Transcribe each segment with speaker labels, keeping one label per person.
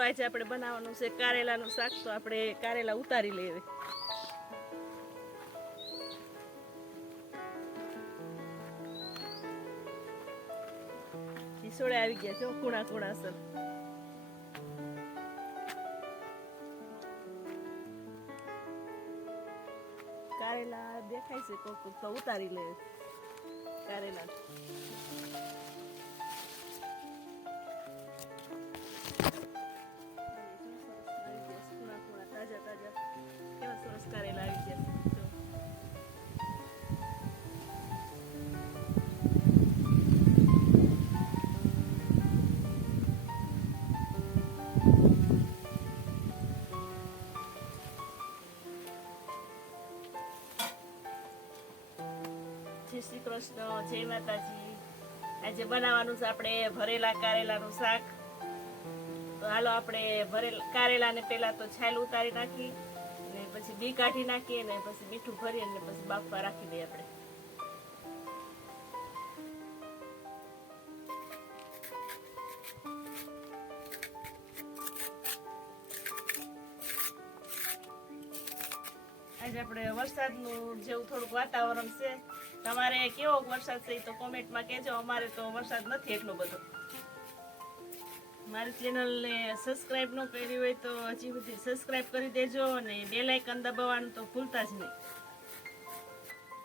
Speaker 1: હાલો આજે આપણે બનાવવાનું છે કારેલાનું શાક, તો આપણે કારેલા ઉતારી લઈએ. સોળે આવી ગયા છે કુણા કુણા સર. કારેલા દેખાય છે કોક, તો ઉતારી લે કારેલા. કેવા સરસ કારેલા આવી ગયા શ્રી કૃષ્ણ, જય માતાજી. આજે બનાવવાનું છે આપણે ભરેલા કારેલાનું શાક. તો હાલો આપણે ભરેલા કારેલાને પહેલા તો છાલ ઉતારી નાખી. બી કાઢી નાખીએ ને પછી મીઠું ભરી અને પછી બાફવા રાખી દઈએ આપણે. આજે આપણે વરસાદનું જેવું થોડુંક વાતાવરણ છે. તમારે કેવો વરસાદ છે તો કોમેન્ટમાં કહેજો. અમારે તો વરસાદ નથી એટલો બધો. મારી ચેનલને સબસ્ક્રાઇબ ન કરી હોય તો હજી સુધી સબસ્ક્રાઇબ કરી દેજો અને બે લાઇકન દબાવવાનું તો ભૂલતા જ નહીં.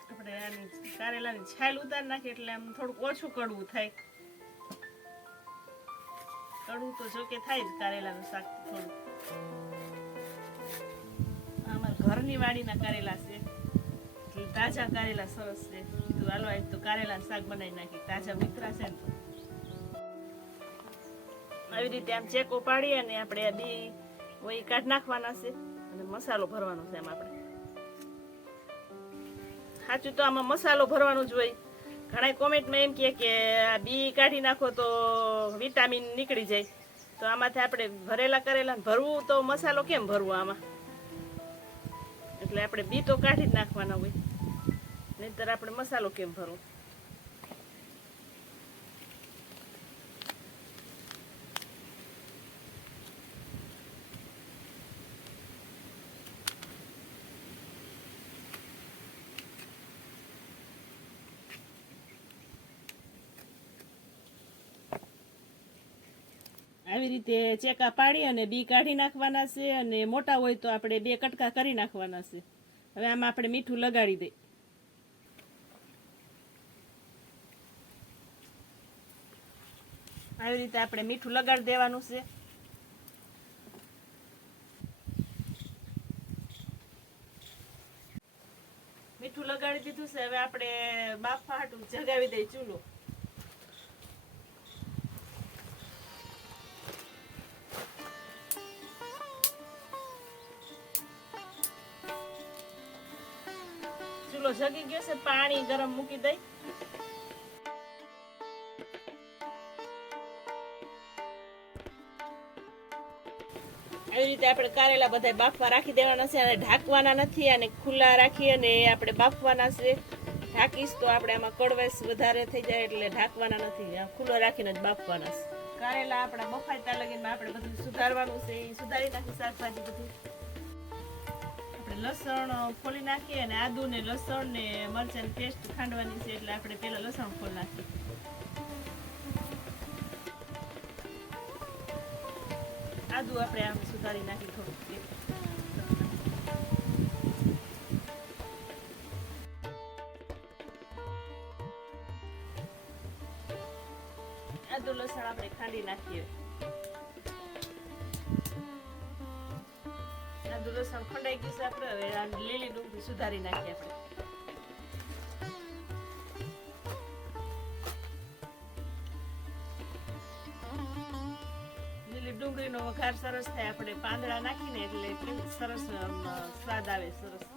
Speaker 1: આપણે આની કારેલાની છાલ ઉતારી નાખીએ એટલે આમ થોડુંક ઓછું કડવું થાય. કડવું તો જોકે થાય જ કારેલાનું શાક થોડું અમારા ઘરની વાડીના કારેલા છે. તાજા કારેલા સરસ છે. કીધું, હાલો, આજ તો કારેલાનું શાક બનાવી નાખી તાજા મિત્રા છે ને આવી રીતે આમ ચેકો ઉપાડી અને આપણે આ બી હોય કાઢ નાખવાના છે. અને મસાલો ભરવાનો છે એમ આપણે. સાચું તો આમાં મસાલો ભરવાનો જ હોય. ઘણા કોમેન્ટમાં એમ કહે કે આ બી કાઢી નાખો તો વિટામિન નીકળી જાય. તો આમાંથી આપણે ભરેલા કરેલા ભરવું તો મસાલો કેમ ભરવો આમાં? એટલે આપણે બી તો કાઢી જ નાખવાના હોય. નહીતર આપણે મસાલો કેમ ભરવો? આવી રીતે ચેકા પાડી અને બી કાઢી નાખવાના છે અને મોટા હોય તો આપણે બે કટકા કરી નાખવાના છે. હવે આમાં આપણે મીઠું લગાડી દઈ આવી રીતે આપણે મીઠું લગાડી દેવાનું છે. મીઠું લગાડી દીધું છે. હવે આપણે બાફા હાટું જગાવી દઈ ચૂલો. જગી ગયો છે, પાણી ગરમ મૂકી દઈ. આવી રીતે આપણે કારેલા બધા બાફવા રાખી દેવાના છે અને ઢાંકવાના નથી અને ખુલ્લા રાખી અને આપણે બાફવાના છે. ઢાંકીશ તો આપણે આમાં કડવાશ વધારે થઈ જાય એટલે ઢાંકવાના નથી. ખુલ્લો રાખીને જ બાફવાના છે. કારેલા આપણા બફાયતા લગીને આપણે બધું સુધારવાનું છે સુધારી નાખી શાકભાજી બધું. લસણ ફોલી નાખીએ અને આદુ ને લસણ ને મરચાંની પેસ્ટ ખાંડવાની છે એટલે આપણે પેલા લસણ ફોલ નાખીએ. આદુ આપણે આમ સુધારી નાખી થોડુંક. આદુ લસણ આપણે ખાંડી નાખીએ. ખંડાઈ ગયું છે આપણે. હવે આ લીલી ડુંગળી સુધારી નાખીએ આપણે. લીલી ડુંગળીનો વઘાર સરસ થાય. આપણે પાંદડા નાખીને એટલે સરસ સ્વાદ આવે સરસ.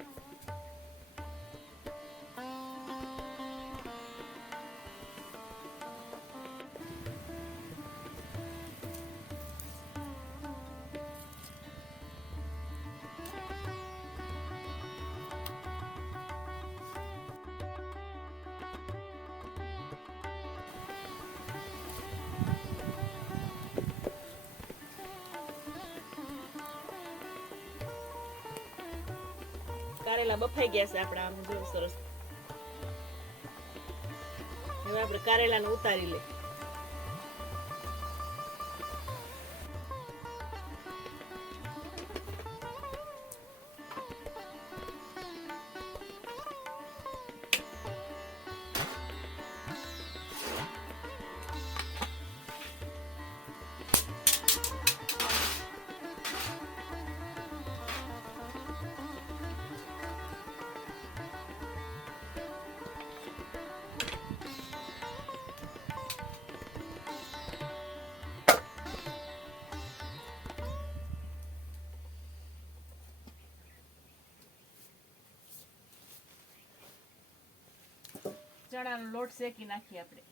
Speaker 1: કારેલા બફાઈ ગયા છે આપણા આમ જો સરસ. હવે આપણે કારેલાને ઉતારી લઈએ. ચણાનો લોટ શેકી નાખીએ આપણે.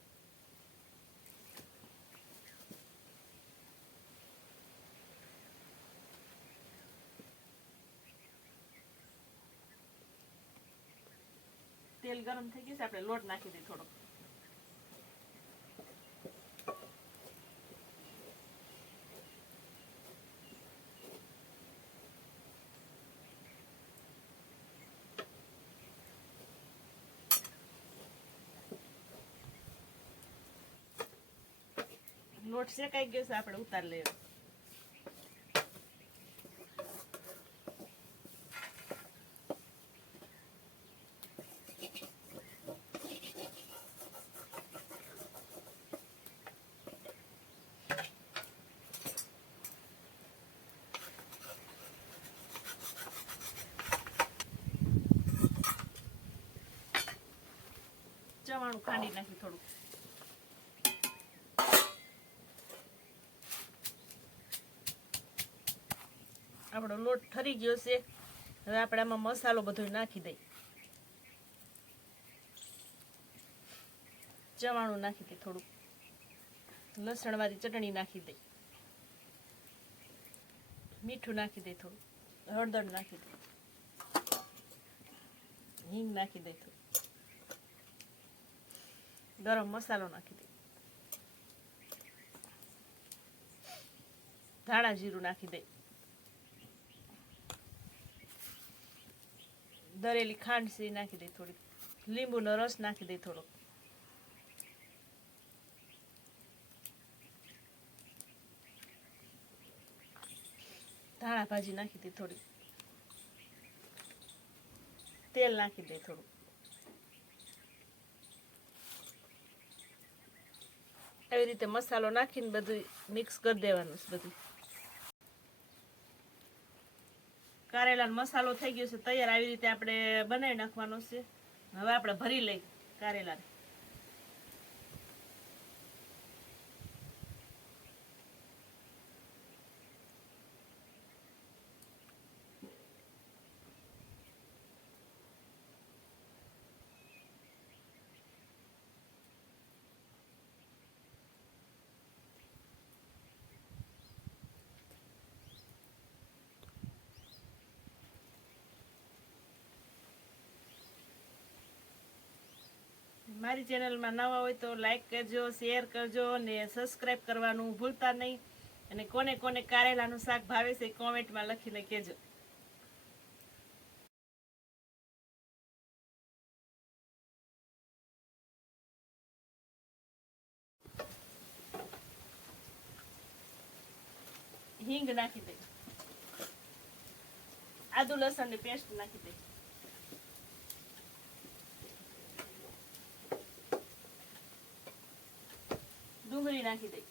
Speaker 1: તેલ ગરમ થઈ ગયું છે, આપણે લોટ નાખી દઈએ થોડોક. લોટ શેકાઈ ગયો છે આપણે ઉતાર લેવો ચવાણું ખાંડી નાખી થોડુંક. આપણો લોટ ઠરી ગયો છે. હવે આપણે આમાં મસાલો બધો નાખી દઈ ચવાણું નાખી દઈ થોડુંક. લસણવાળી ચટણી નાખી દઈ મીઠું નાખી દઈ થોડું હળદર નાખી દઈ હિંગ નાખી દઈ થોડું ગરમ મસાલો નાખી દઈ ધાણા જીરું નાખી દઈ દરેલી ખાંડ સી નાખી દઈ થોડીક. લીંબુનો રસ નાખી દઈ થોડોક. ધાણા ભાજી નાખી દઈ થોડી તેલ નાખી દઈ થોડું આવી રીતે મસાલો નાખીને બધું મિક્સ કરી દેવાનું છે બધું કારેલાનો મસાલો થઈ ગયો છે, તૈયાર આવી રીતે આપણે બનાવી નાખવાનો છે. હવે આપણે ભરી લઈ કારેલાને. મારી ચેનલમાં નવા હોય તો લાઈક કરજો શેર કરજો અને સબસ્ક્રાઈબ કરવાનું ભૂલતા નહીં. અને કોને કોને કારેલાનું શાક ભાવે છે કોમેન્ટમાં લખીને કહેજો. હિંગ નાખી દે. આદુ લસણની પેસ્ટ નાખી દે. ડુંગળી નાખી દઈ.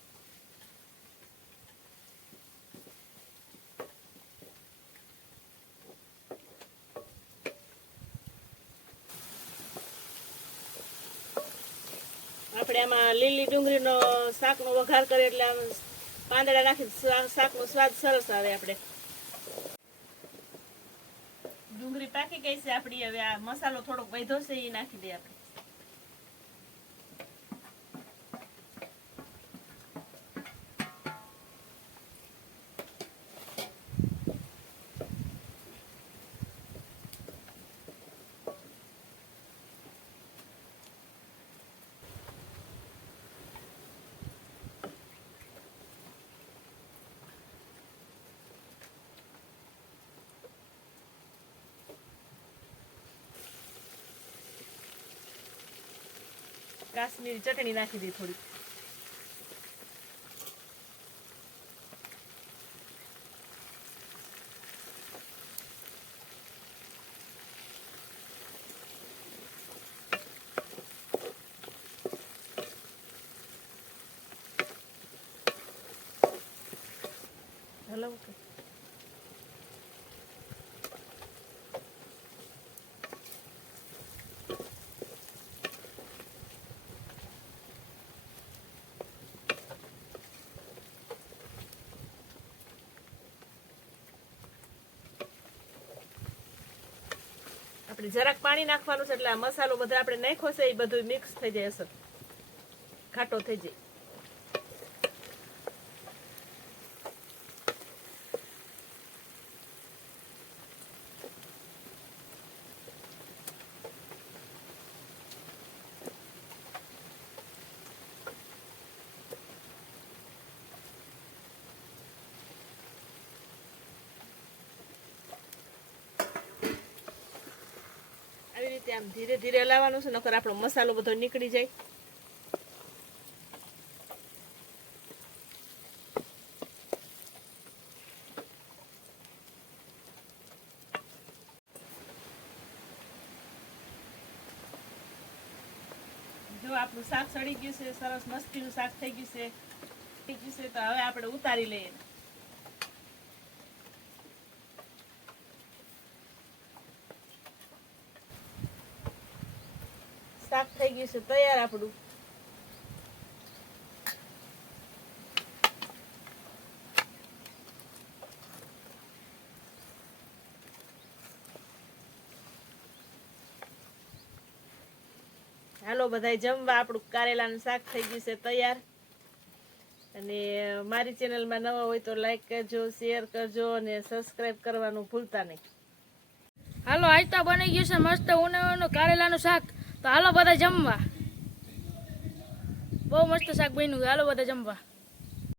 Speaker 1: આપણે આમાં લીલી ડુંગળીનો શાકનો વઘાર કરીએ એટલે આમ પાંદડા નાખી શાક શાકનો સ્વાદ સરસ આવે આપણે. ડુંગળી પાકી ગઈ છે આપણી. હવે આ મસાલો થોડોક વધ્યો છે એ નાખી દઈએ આપણે. કાશ્મીરી ચટણી નાખી દઈ થોડી હલાવો આપણે જરાક પાણી નાખવાનું છે એટલે આ મસાલો બધા આપણે નાખ્યો છે, એ બધું મિક્સ થઈ જાય અસર ખાટો થઈ જાય આવી રીતે આમ ધીરે ધીરે હલાવવાનું છે, નકર આપણો મસાલો બધો નીકળી જાય. જો આપણું શાક સડી ગયું છે, સરસ મસ્તીનું શાક થઈ ગયું છે, થઈ ગયું છે, તો હવે આપણે ઉતારી લઈએ શાક ગયું છે, તૈયાર આપણું. હાલો બધા જમવા, આપણું કારેલાનું શાક થઈ ગયું છે, તૈયાર. અને મારી ચેનલમાં નવા હોય તો લાઈક કરજો શેર કરજો અને સબસ્ક્રાઈબ કરવાનું ભૂલતા નહીં.
Speaker 2: હાલો, આજ તો બની ગયું છે મસ્ત ઉનાળાનું કારેલાનું શાક. તો હાલો બધા જમવા. બહુ મસ્ત શાક બન્યું હાલો બધા જમવા.